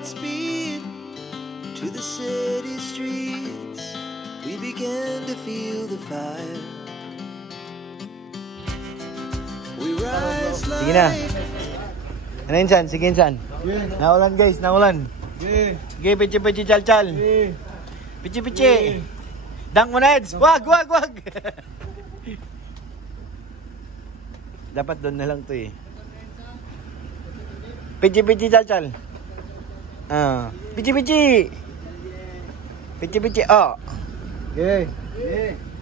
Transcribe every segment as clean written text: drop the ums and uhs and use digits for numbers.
Godspeed to the city streets. We began to feel the fire. We rise like... Sige na. Ano yun, San? Sige, San. Naulan, guys. Naulan. Sige, pichi-pichi, chal-chal. Pichi-pichi. Dunk mo na, Eds. Wag. Dapat doon na lang to eh. Pichi-pichi, chal-chal. Pichi-pichi. Pichi-pichi, oh.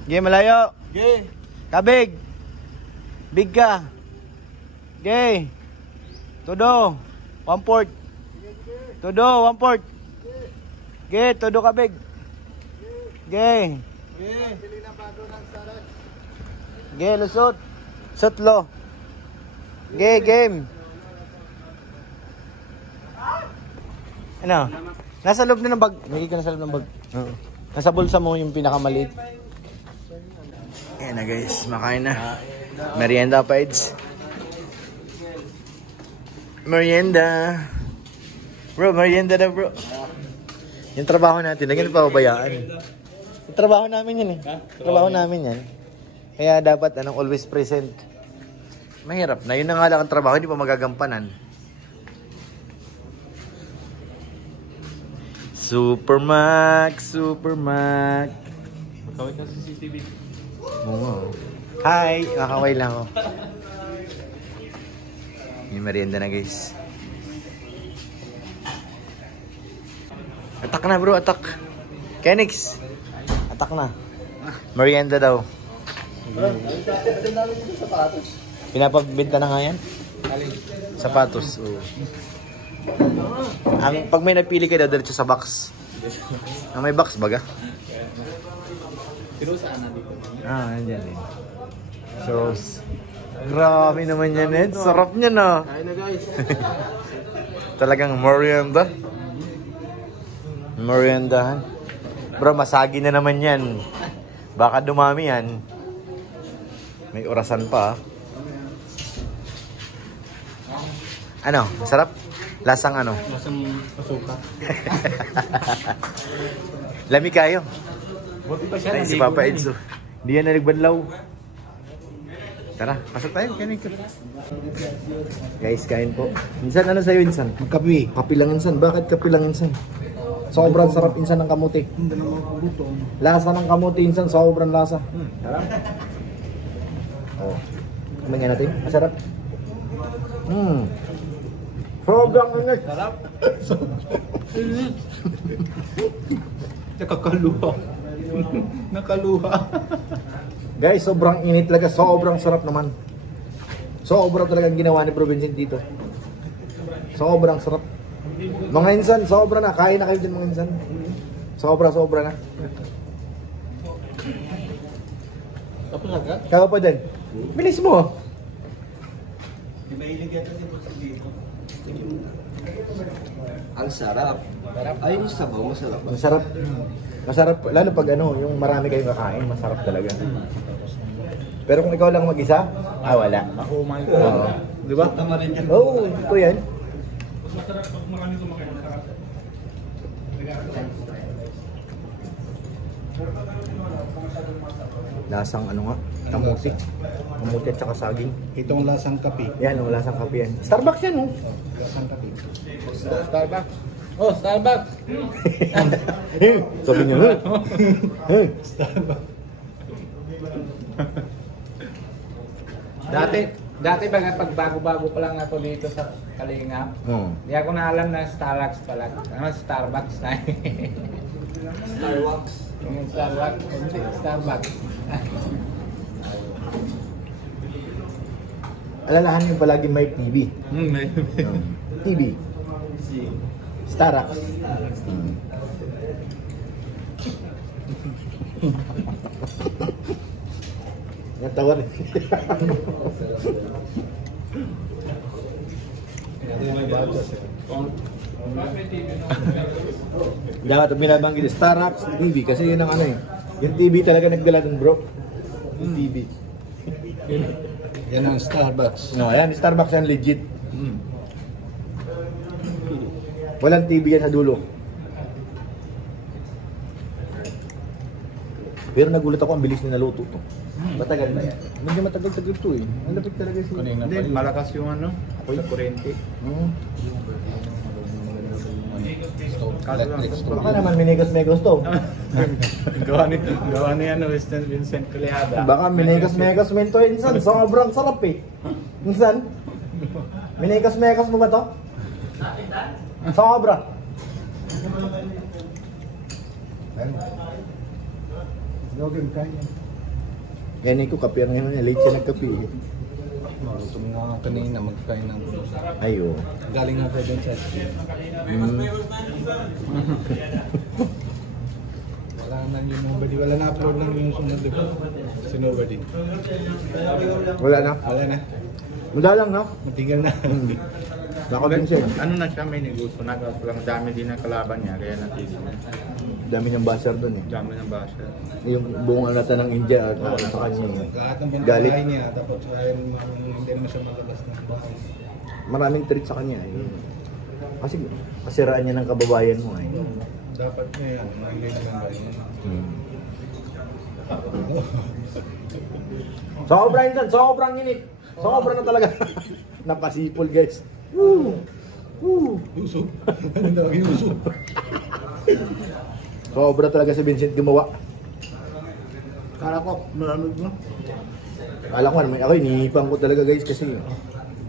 Sige, malayo. Kabig. Big ka. Okay. Todo. 1/4. Todo, 1/4. Okay, todo kabig. Okay. Okay, lusot. Sutlo. Okay, game. Ano? Nasa loob na ng bag. May ka nasa loob ng bag. Nasa bulsa mo yung pinakamaliit. Ayan na guys, makain na. Merienda pa, Eds. Merienda. Bro, merienda na bro. Yung trabaho natin, lagyan pa pabayaan. Yung trabaho namin yan eh. Trabaho namin yan. Kaya dapat always present. Mahirap na. Yun na nga lang ang trabaho, hindi pa magagampanan. Supermac. Magkawit na CCTV. Oo. Hi! Kakaway lang ako. Yung merienda na guys. Atak na bro, atak. Kenix. Atak na. Merienda daw. Pinapagbenta na nga yan? Sapatos. Oo. Pag may napili ka daw, diretso sa box. May box baga? Pero saan na dito? Andyan eh. So, grabe naman yan, Ed. Sarap niya na. Kain na guys. Talagang merienda. Meriendahan. Bro, masagi na naman yan. Baka dumami yan. May orasan pa. Ano? Sarap? Lasang ano? Lasang pasuka. Lami kayo. Buti pa siya. Ay, si Papa Edso. Hindi yan naligbanlaw. Tara, pasok tayo. Guys, kain po. Insan, ano sa'yo, Insan? Kape. Kape lang, Insan. Bakit kape lang, Insan? Sobrang sarap, Insan, ng kamuti. Lasa ng kamuti, Insan. Sobrang lasa. Tara. Oh. Kumain natin. Masarap. Sobrang init. Sarap. Nakakaluha. Nakaluha. Guys, sobrang init talaga. Sobrang sarap naman. Sobrang talagang ginawa ni Bro Vincent dito. Sobrang sarap. Mga Insan, sobra na. Kain na kayo dyan mga Insan. Sobra na. Kapag nga? Kaya pa din. Bilis mo. Ang sarap. Ay, yung sabaw, masarap. Masarap. Masarap. Lalo pag yung marami kayong kakain, masarap talaga. Pero kung ikaw lang mag-isa, wala. Oh my God. Di ba? Oo, ito yan. Lasang ano nga? Kamuti. Kamuti at saka saging. Itong lasang kape. Yan, lasang kape yan. Starbucks yan, oh. Lasang kape. Starbucks. Oh, Starbucks. Sabi niya, Dati pag bago-bago pa lang ako dito sa Kalingap, hindi ako na alam na Starbucks pala. Starbucks na. Starbucks. Starbucks. Alalahan niyo palagi may TV. May. TV. Starbucks. Natawa rin. Dapat binabanggit Starbucks TV kasi yun ang yung TV talaga nagdala dun bro. Yung TV. Yan ang Starbucks. No, yan Starbucks yan legit. Walang TV yan sa dulo. Pero nagulat ako, ang bilis na naluto to. Matagal na yan. Medyo matagal-tagal to eh. Ang lapit talaga siya. Hindi, malakas yung ano, sa kurente. Kaso lang, Baka naman minegas-megas to. gawa ni ano, Vincent Coleada. Baka minegas-megas men to insan. Sobrang sarap eh. Insan? Minegas-megas mo ba to? Sobra. Yan ko kape ang ngayon. Late siya nagkape eh. Gusto mo nga kanina magkain ng... Ayo. Galing nga kayo dun sa... Wala na yung nobody. Wala na upload ng yung sunod, di ba? Si nobody. Wala na. Wala na. Mula lang no? Matigal na. Nako din siya. Ano na siya, may negosyo na. Kaso lang dami din ang kalaban niya, kaya natigil niya. Dami ng basher doon eh. Dami ng basher. Yung buong alata ng India at sa kanya. Lahat ng Galit. bahay niya. Tapos hindi naman siya magalabas ng bahay. Maraming treat sa kanya eh. Kasi kasiraan niya ng kababayan mo eh. Dapat niya yan. Mahingay na lang bahay. Sobrang insan, sobrang init. Sobrang na talaga. Napasipol guys. Woo! Woo! Usog. Ano daw yung usog? Sobra talaga si Vincent gumawa. Kala ko, maramig mo. Kala ko naman, ako inihipang ko talaga guys kasi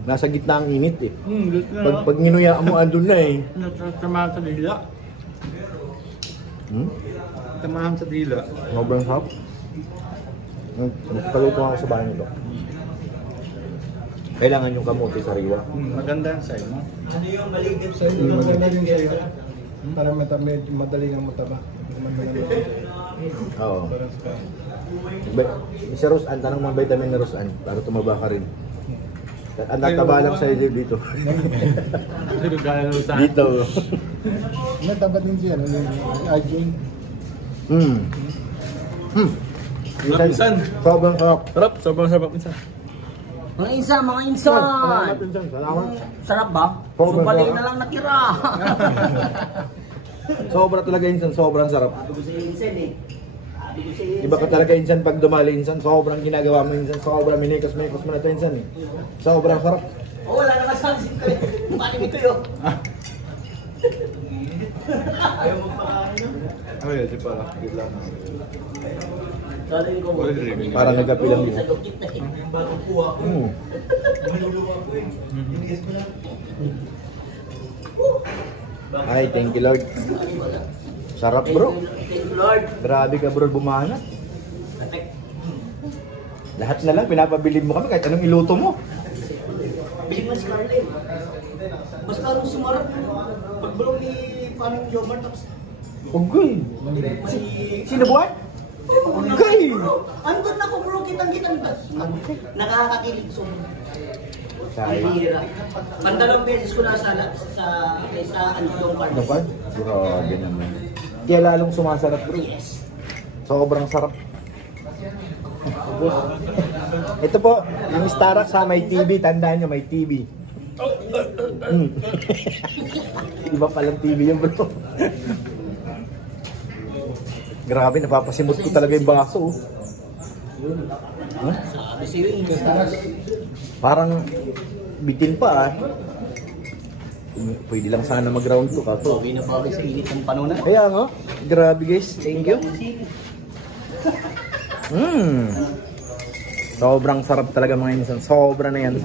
nasa gitna ang init eh. Lut na. Pag nginuyaan mo, andun na eh. Tamahan sa dila. Tamahan sa dila. Sobrang sarap. Paluto ako sa bahay nito. Kailangan yung kamote sariwa. Maganda ang sa'yo, no? Maganda din sa'yo. Para madali ng mataba. Oo. Si Rosan, tanong mo vitamin ni Rosan para tumaba ka rin. Ang tataba lang sa'yo dito. Dito. Mataba din siya. Ajun. Minsan, sobrang sarap. Sarap, sobrang sarap minsan. Mga insan, mga insan! Salamat, Minsan. Salamat. Sarap ba? Sobrang Subalay sarap. na lang natira. Sobra talaga insan, sobrang sarap. Sabi ko sa insan eh. Sabi ko sa insan. Iba ka talaga insan pag dumali insan, sobrang ginagawa mo insan, sobrang minikos-mikos mo na ito insan eh. Sobrang sarap. Oh, wala naman sa akin ko eh. Paano ito yun? Ayaw mo pa Ay, di pala. Sabi ko mo. Parang nagkapi lang dito. Sa lukit na eh. Bagong kuha ko. Ay, thank you Lord. Sarap bro. Thank you, Lord. Grabe ka bro, bumana. Lahat na lang, pinapabilib mo kami kahit anong iluto mo. Bili mo si Carlin. Basta anong sumarap pag bulong ni Paring Jomar tapos Ugay. si... Sino buwan? Ugay. Andun na ko bro, kitang-kitang. Nakakakilig so. Say. Hira. Pandalawang beses ko na sa ano yung part. Ano ba? Grabe naman. Kaya lalong sumasarap bro. Yes. Sobrang sarap. Ito po, yung Starbucks ha, may TV. Tandaan nyo, may TV. Iba palang TV yung bro. Grabe, napapasimot ko talaga yung baso. Huh? Sabi sa'yo yung Parang bitin pa ah. Pwede lang sana mag-round 2 ka to. Uwi na pa sa init ng panahon na. Kaya nga, grabe guys, thank you. Sobrang sarap talaga mga insan. Sobra na yan.